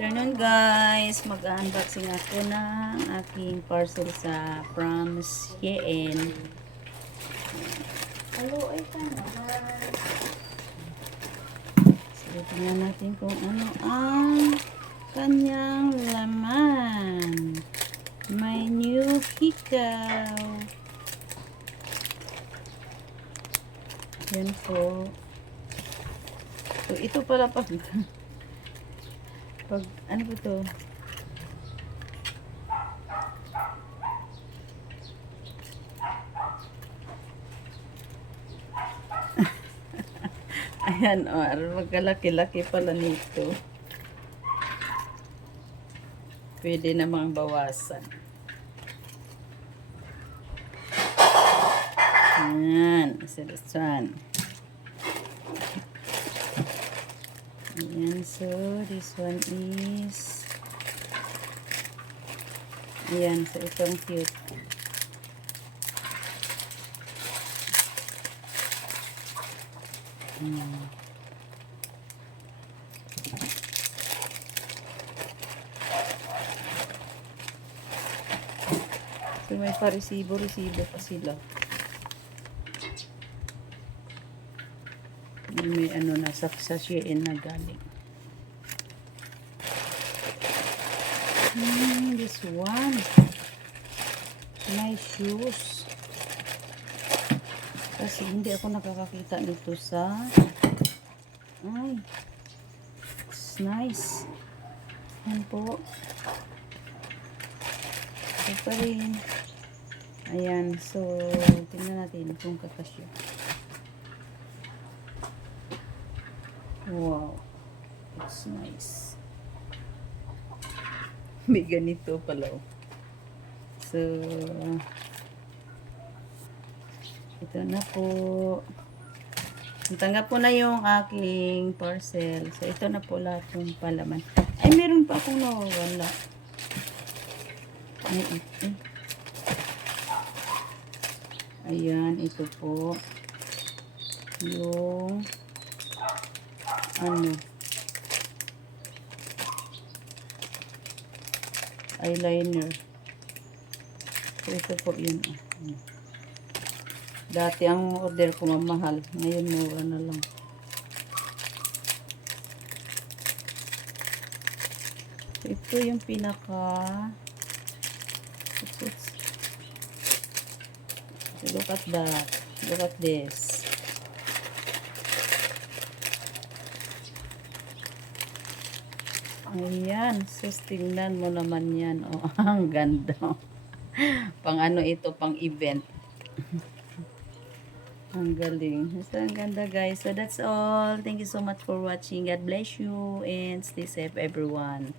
Afternoon guys, mag-unboxing ako ng aking parcel from Shein. Hello, ay ka naman. So, tingnan natin kung ano ang kanyang laman. May new hikaw. Yan po. So, ito pala pag ano ba to? Ayan, magkalaki-laki pala nito. Pwede namang bawasan. Ayan, so this one. Ayan, so this one is ayan, so itong cute. So may pa-resibo pa sila. May ano na sa Shein na galing. This one. My shoes. Kasi hindi ako nakakakita nito sa ay. It's nice. Yan po. Ito pa rin. Ayan. So, tingnan natin kung kakasya. Wow. It's nice. May ganito pala. So, ito na po. Tanggap ko na yung aking parcel. So, ito na po lahat yung palaman. Ay, meron pa akong nawawala. Ayan, ito po. Yung ano, eyeliner. So, ito po yun. Dati ang order ko mamahal. Ngayon mura na lang. So, ito yung pinaka look at that. Look at this. Ayan. So, tingnan mo naman yan. Oh, ang ganda. Pang ano ito, pang event. Ang galing. So, ang ganda guys. So, that's all. Thank you so much for watching. God bless you and stay safe everyone.